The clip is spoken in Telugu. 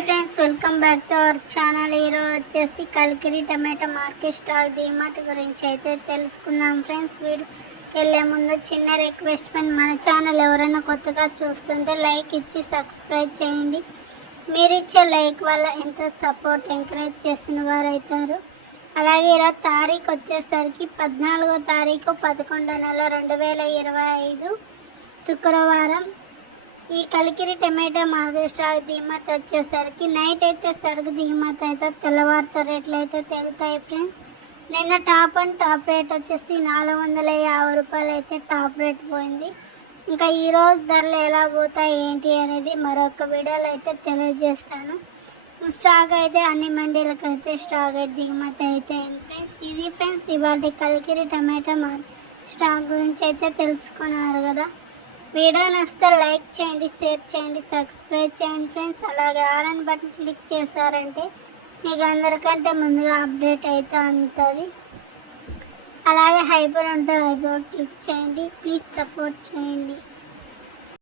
Hi friends welcome back to our channel. ఈరోజు వచ్చేసి కలికిరి టమాటా మార్కెట్ స్టాక్ ధీమత గురించి అయితే తెలుసుకుందాం ఫ్రెండ్స్. వీడియోకి వెళ్ళే ముందు చిన్న రిక్వెస్ట్మెంట్ మన ఛానల్ ఎవరైనా కొత్తగా చూస్తుంటే లైక్ ఇచ్చి సబ్స్క్రైబ్ చేయండి. మీరు ఇచ్చే లైక్ వల్ల ఎంతో సపోర్ట్ ఎంకరేజ్ చేసిన వారు అవుతారు. అలాగే ఈరోజు తారీఖు వచ్చేసరికి పద్నాలుగో తారీఖు పదకొండో నెల రెండు వేల ఇరవై ఐదు శుక్రవారం. ఈ కలికిరి టమాటా మార్కెట్ దిగుమతి వచ్చేసరికి నైట్ అయితే సరుకు దిగుమతి అయితే తెల్లవారుతో రేట్లు అయితే తెగుతాయి ఫ్రెండ్స్. నిన్న టాప్ అండ్ టాప్ రేట్ వచ్చేసి నాలుగు వందల యాభై రూపాయలు అయితే టాప్ రేట్ పోయింది. ఇంకా ఈరోజు ధరలు ఎలా పోతాయి ఏంటి అనేది మరొక వీడియోలో అయితే తెలియజేస్తాను. స్టాక్ అయితే అన్ని మండీలకు అయితే స్టాక్ అయితే దిగుమతి అయితే ఫ్రెండ్స్. ఇది ఫ్రెండ్స్ ఇవాళ కలికిరి టమాటా మార్ స్టాక్ గురించి అయితే తెలుసుకున్నారు కదా. వీడియో నచ్చితే లైక్ చేయండి షేర్ చేయండి సబ్స్క్రైబ్ చేయండి ఫ్రెండ్స్. అలాగే ఆరన్ బటన్ క్లిక్ చేశారంటే మీకు అందరికంటే ముందుగా అప్డేట్ అయితే అందుతుంది. అలాగే హైపర్ ఉంటే హైపర్ క్లిక్ చేయండి. ప్లీజ్ సపోర్ట్ చేయండి.